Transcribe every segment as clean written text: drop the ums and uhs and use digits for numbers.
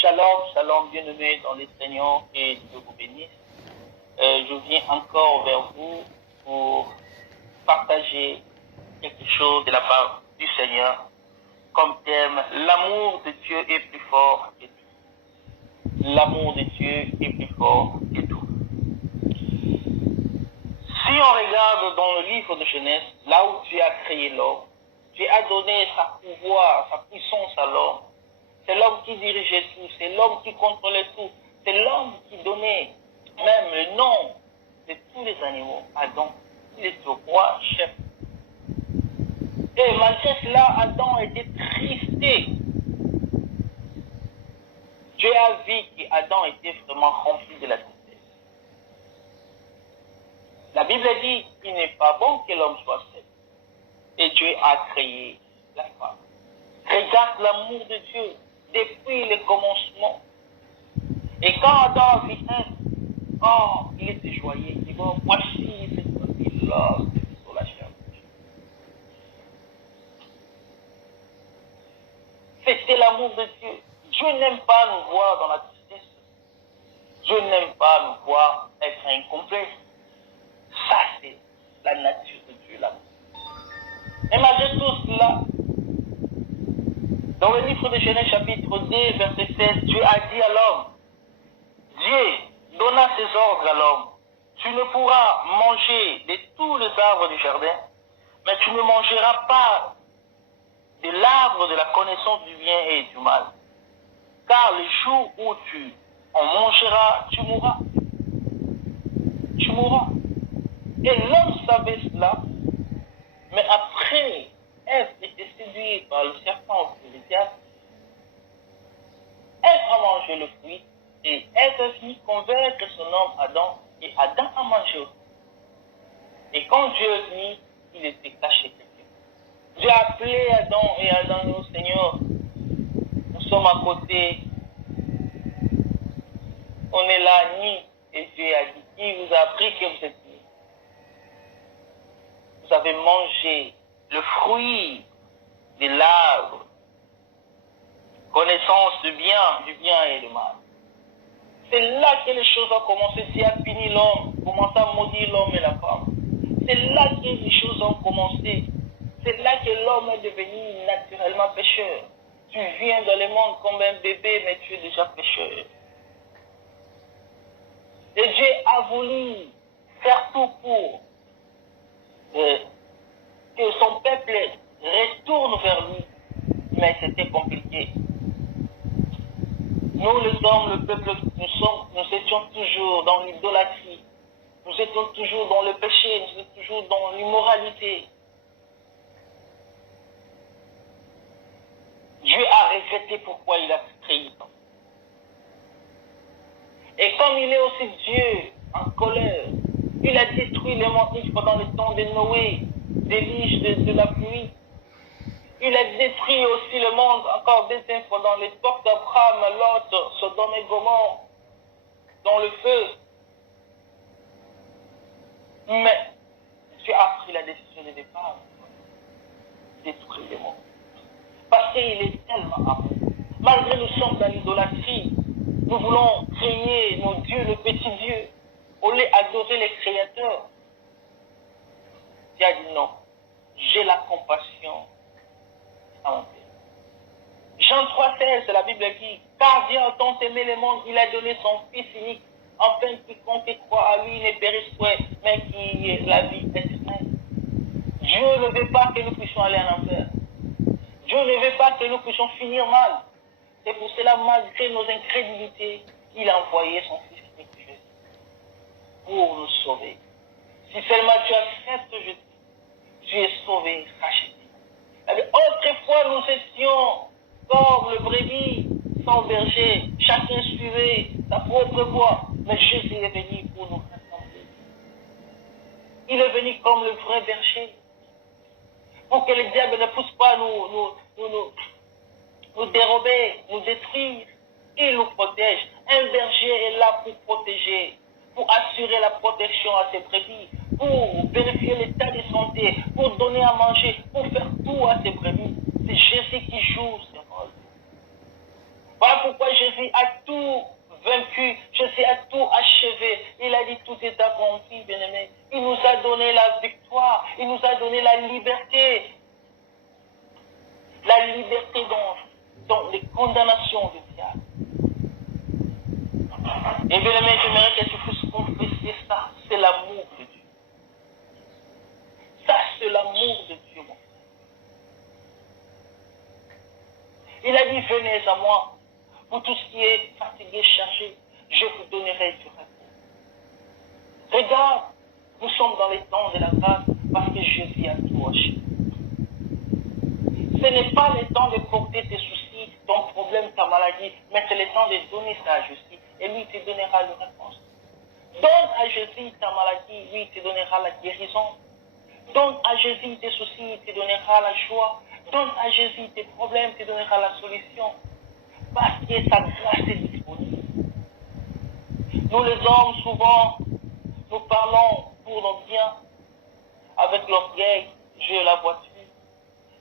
Shalom, shalom, bien-aimés dans les Seigneurs, et Dieu vous bénisse. Je viens encore vers vous pour partager quelque chose de la part du Seigneur comme thème. L'amour de Dieu est plus fort que tout. L'amour de Dieu est plus fort que tout. Si on regarde dans le livre de Genèse, là où Dieu a créé l'homme, Dieu a donné sa pouvoir, sa puissance à l'homme. C'est l'homme qui dirigeait tout, c'est l'homme qui contrôlait tout, c'est l'homme qui donnait même le nom de tous les animaux. Adam, il est le roi chef. Et malgré cela, Adam était tristé. Dieu a vu qu'Adam était vraiment rempli de la tristesse. La Bible dit qu'il n'est pas bon que l'homme soit seul. Et Dieu a créé la femme. Regarde l'amour de Dieu depuis le commencement. Et quand Adam a vu elle, oh, il était joyeux. Il dit, bon, voici cette famille-là, c'est sur la chair. C'était l'amour de Dieu. Dieu n'aime pas nous voir dans la tristesse. Dieu n'aime pas nous voir être incomplet. Ça, c'est la nature de Dieu, l'amour. Et malgré tout cela, dans le livre de Genèse chapitre 2, verset 16, Dieu a dit à l'homme, Dieu donna ses ordres à l'homme, tu ne pourras manger de tous les arbres du jardin, mais tu ne mangeras pas de l'arbre de la connaissance du bien et du mal. Car le jour où tu en mangeras, tu mourras. Tu mourras. Et l'homme savait cela, mais après Ève était séduite par le serpent et le diable. Ève a mangé le fruit et Ève a fini convaincre son homme Adam et Adam a mangé aussi. Et quand Dieu est venu, il était caché quelque part. Dieu a appelé Adam et Adam dit, Seigneur, nous sommes à côté, on est là ni, et Dieu a dit, qui vous a appris que vous êtes nus? Vous avez mangé le fruit de l'arbre, connaissance du bien et du mal. C'est là que les choses ont commencé. Dieu a puni l'homme, commencé à maudire l'homme et la femme. C'est là que les choses ont commencé. C'est là que l'homme est devenu naturellement pécheur. Tu viens dans le monde comme un bébé, mais tu es déjà pécheur. Et Dieu a voulu faire tout pour que son peuple retourne vers lui, mais c'était compliqué. Nous, les hommes, le peuple, nous étions toujours dans l'idolâtrie, nous étions toujours dans le péché, nous étions toujours dans l'immoralité. Dieu a regretté pourquoi il a créé ça. Et comme il est aussi Dieu en colère, il a détruit les montagnes pendant le temps de Noé, d'Élie, de la pluie. Il a détruit aussi le monde encore deuxième fois dans l'époque d'Abraham, Lot, Sodome et Gomorrhe, dans le feu. Mais Dieu a pris la décision de départ, détruire le monde. Parce qu'il est tellement amour. Malgré nous sommes dans l'idolâtrie, nous voulons créer nos dieux, le petit Dieu, au lieu d'adorer les créateurs. Dieu a dit non, j'ai la compassion à mon Père. Jean 3,16, la Bible dit, car Dieu a tant aimé le monde, il a donné son Fils unique, afin que quiconque croit à lui ne périsse point, mais qui ait la vie éternelle. Dieu ne veut pas que nous puissions aller en enfer. Dieu ne veut pas que nous puissions finir mal. C'est pour cela, malgré nos incrédulités, il a envoyé son Fils unique Jésus pour nous sauver. Si seulement tu acceptes Jésus, tu es sauvé, racheté. Autrefois, nous étions comme le brebis sans berger. Chacun suivait sa propre voie. Mais Jésus est venu pour nous rassembler. Il est venu comme le vrai berger. Pour que le diable ne puisse pas nous dérober, nous détruire. Il nous protège. Un berger est là pour protéger, pour assurer la protection à ses brebis, pour vérifier l'état de santé, pour donner à manger, pour faire tout à ses brebis. C'est Jésus qui joue ce rôle. Voilà pourquoi Jésus Jésus a tout vaincu, Jésus a tout achevé. Il a dit tout est accompli, bien-aimé. Il nous a donné la victoire, il nous a donné la liberté. La liberté dans les condamnations du diable. Et bien aimé, j'aimerais que tu puisses confesser ça. C'est l'amour de Dieu. Ça, c'est l'amour de Dieu, mon frère. Il a dit, venez à moi. Pour tout ce qui est fatigué, chargé, je vous donnerai du repos. Regarde, nous sommes dans les temps de la grâce parce que Jésus a tout acheté. Ce n'est pas le temps de porter tes soucis, ton problème, ta maladie, mais c'est le temps de donner ça à Jésus. Et lui, il te donnera la réponse. Donne à Jésus ta maladie, lui, il te donnera la guérison. Donne à Jésus tes soucis, il te donnera la joie. Donne à Jésus tes problèmes, il te donnera la solution. Parce que sa grâce est disponible. Nous les hommes, souvent, nous parlons pour nos biens avec l'orgueil. J'ai la voiture.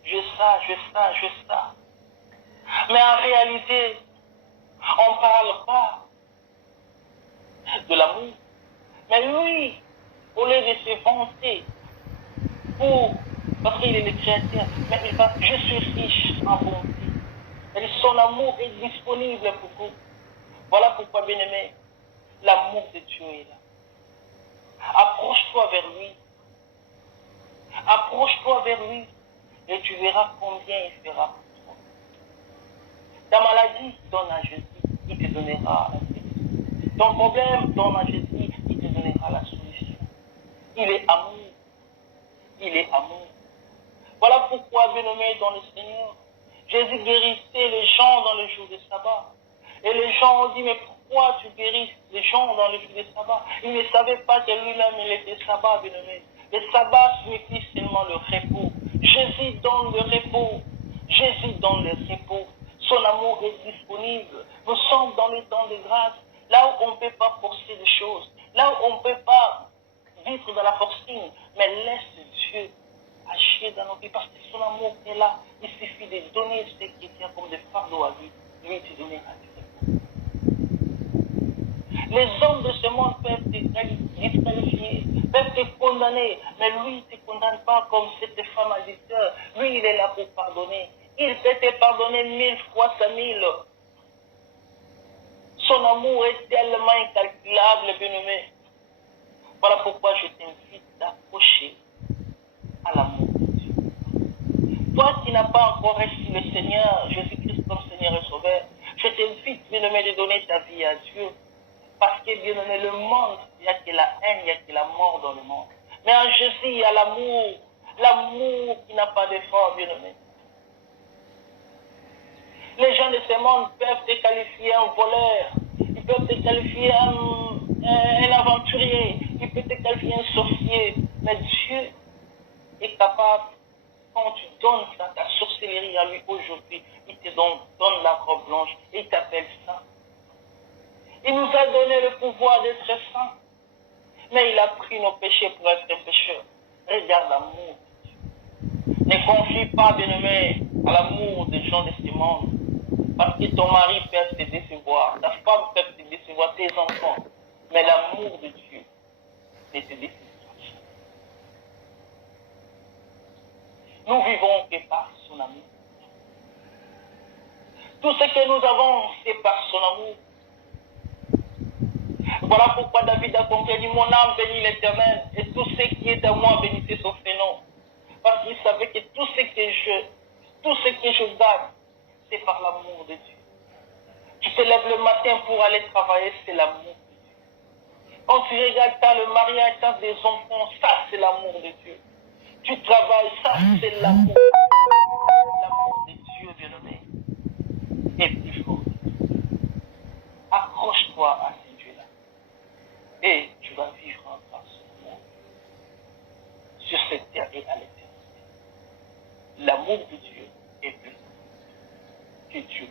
Je ça. Mais en réalité, on ne parle pas de l'amour. Mais lui, au lieu de se vanter, parce qu'il est le créateur, mais il va, je suis riche en bonté. Et son amour est disponible pour vous. Voilà pourquoi, bien-aimé, l'amour de Dieu est là. Approche-toi vers lui. Approche-toi vers lui. Et tu verras combien il fera pour toi. Ta maladie, donne à Jésus, il te donnera la guérison. Ton problème, donne à Jésus, il te donnera la solution. Il est amour. Il est amour. Voilà pourquoi, bien-aimé dans le Seigneur, Jésus guérissait les gens dans le jour de sabbat. Et les gens ont dit, mais pourquoi tu guéris les gens dans le jour de sabbat? Ils ne savaient pas que lui-même, il était sabbat, bien-aimé. Le sabbat signifie seulement le repos. Jésus donne le repos. Jésus donne le repos. Son amour est disponible. Nous sommes dans les temps de grâce, là où on ne peut pas forcer les choses, là où on ne peut pas vivre dans la forcing, mais laisse Dieu agir dans nos vies parce que son amour est là. Il suffit de donner ce qui tient comme des fardeaux à lui. Lui, tu donneras du repos. Les hommes de ce monde peuvent te disqualifier, peuvent te condamner, mais lui, il ne te condamne pas comme cette femme adultère. Lui, il est là pour pardonner. Il peut te pardonner 1000 fois 5000. Son amour est tellement incalculable, bien-aimé. Voilà pourquoi je t'invite d'approcher à l'amour de Dieu. Toi qui n'as pas encore reçu le Seigneur, Jésus-Christ comme Seigneur et Sauveur, je t'invite, bien-aimé, de donner ta vie à Dieu. Parce que, bien-aimé, le monde, il n'y a que la haine, il n'y a que la mort dans le monde. Mais en Jésus, il y a l'amour. L'amour qui n'a pas d'effort, bien-aimé. Les gens de ce monde peuvent te qualifier un voleur. Ils peuvent te qualifier un aventurier. Ils peuvent te qualifier un sorcier. Mais Dieu est capable, quand tu donnes ta sorcellerie à lui aujourd'hui, il te donne la robe blanche et il t'appelle saint. Il nous a donné le pouvoir d'être saint. Mais il a pris nos péchés pour être pécheurs. Regarde l'amour de Dieu. Ne confie pas, bien-aimé, à l'amour des gens de ce monde. Parce que ton mari peut te décevoir, ta femme peut te décevoir, tes enfants. Mais l'amour de Dieu ne te décevra jamais. Nous vivons que par son amour. Tout ce que nous avons, c'est par son amour. Voilà pourquoi David a conclu, mon âme bénit l'Éternel, et tout ce qui est à moi bénissez son prénom. Parce qu'il savait que tout ce que je gagne, c'est par l'amour de Dieu. Tu te lèves le matin pour aller travailler, c'est l'amour de Dieu. Quand tu regardes, tu as le mariage, tu as des enfants, ça c'est l'amour de Dieu. Tu travailles, ça c'est l'amour. L'amour de Dieu, bien-aimé, est plus fort. Accroche-toi à ce Dieu-là. Et tu vas vivre en grâce sur cette terre et à l'éternité. L'amour de Dieu est plus fort que Dieu.